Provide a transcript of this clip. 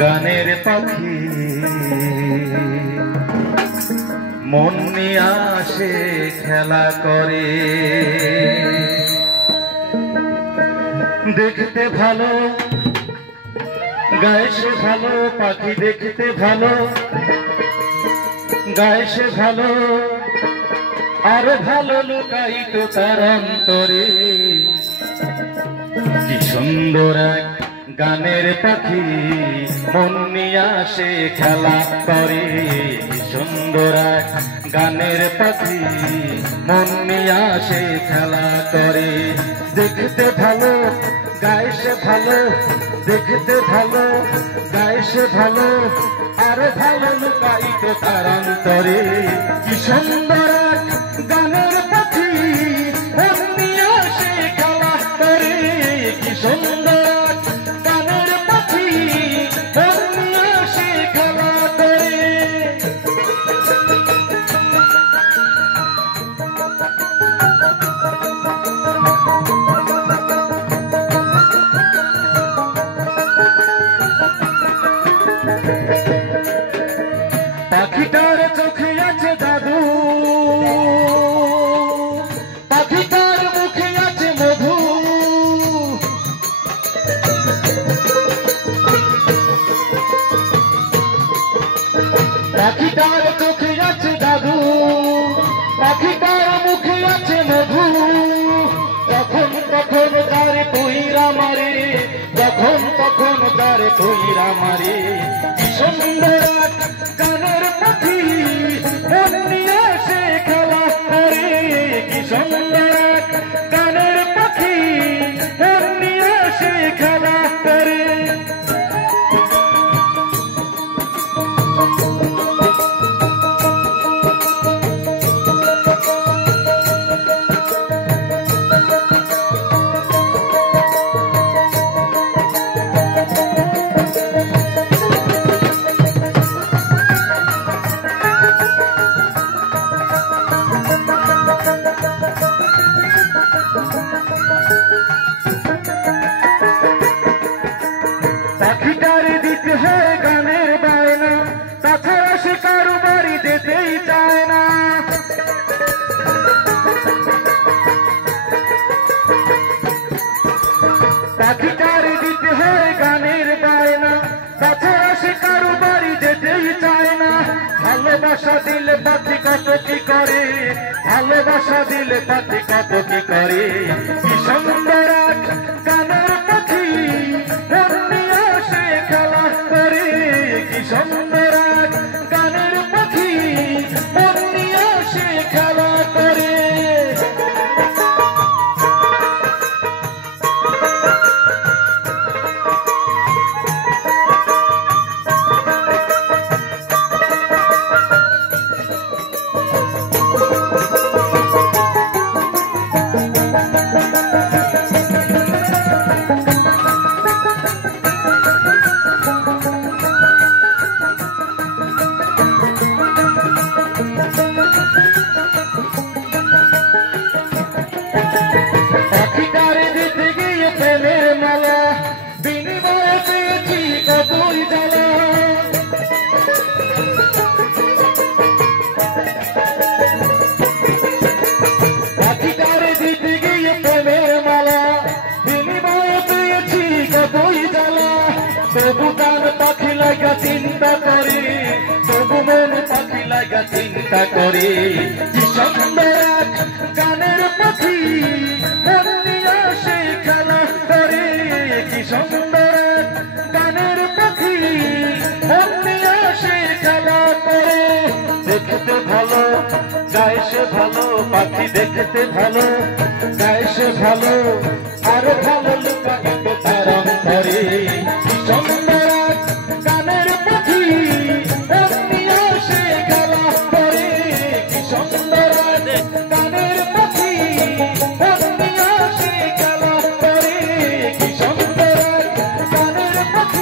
গানের পাখি মন নিয়ে আসে খেলা করে, দেখতে ভালো গায়ে সে ভালো, পাখি দেখতে ভালো গায়ে সে ভালো, আর ভালো লুকায়িত তার অন্তরে। কি সুন্দর এক গানের পাখি মন নিয়ে আসে খেলা করে, কি সুন্দর এক গানের পাখি মন নিয়ে আসে খেলা করে। দেখতে ভালো গায়ে সে ভালো, দেখতে ভালো গায়ে সে ভালো, আর ভালো লুকায়িত তার অন্তরে। কি সুন্দর এক গানের পাখি মন নিয়ে আসে খেলা করে, কি সুন্দর পাখিটার চোখে আছে জাদু, পাখিটার মুখে আছে মধু, পাখিটার চোখে আছে জাদু, পাখিটার মুখে আছে মধু। যখন তখন তার কইরা মারে, যখন তখন তার কইরা মারে। কি সুন্দর গানের পাখি মন নিয়ে আসে খেলা করে, কি সুন্দর গানের পাখি মন নিয়ে আসে খেলা করে। পাখিটার দিতে হয় গানের বায়না, তাছাড়া সে কারো বাড়ি যেতেই চায় না। পাখিটার দিতে হয় গানের বায়না, তাছাড়া সে কারো বাড়ি যেতেই চায় না। ভালোবাসা দিলে পাখি কত কি করে, ভালোবাসা দিলে পাখি কত কি করে। কি সুন্দর এক গানের পাখি মন নিয়ে আসে খেলা করে, কি সুন্দর এক গানের পাখি মন নিয়ে আসে খেলা করে। পাখিটার দিতে গিয়ে প্রেমের মালা, বিনিময়ে পেয়েছি কতই জ্বালা। পাখিটার দিতে গিয়ে প্রেমের মালা, বিনিময়ে পেয়েছি কতই জ্বালা। তবু গান পাখি লাগা চিন্তা করে, তবু মন পাখি লাগা চিন্তা করে। কি সুন্দর এক গানের পাখি মন নিয়ে আসে খেলা করে, কি সুন্দর গানের পাখি মন নিয়ে আসে খেলা করে। দেখতে ভালো গায়ে সে ভালো, পাখি দেখতে ভালো গায়ে সে ভালো, আর ভালো লুকায়িত তার অন্তরে। কি সুন্দর গানের পাখি মন নিয়ে আসে খেলা করে, কি সুন্দর গানের পাখি মন নিয়ে আসে খেলা করে, কি সুন্দর গানের পাখি।